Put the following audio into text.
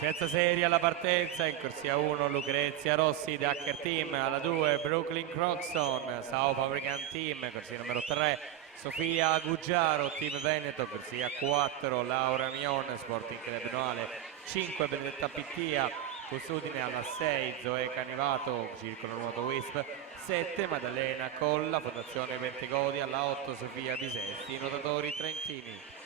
Terza serie alla partenza, in corsia 1 Lucrezia Rossi, Hacker Team, alla 2 Brooklyn Croxton, Sao Fabrican Team, corsia numero 3 Sofia Guggiaro, Team Veneto, corsia 4 Laura Mion, Sporting Club Noale 5 Benedetta Pittia, Custodine alla 6 Zoe Canivato, Circolo Nuoto Wisp 7 Maddalena Colla, Fondazione Bentegodi alla 8 Sofia Bisesti, nuotatori trentini.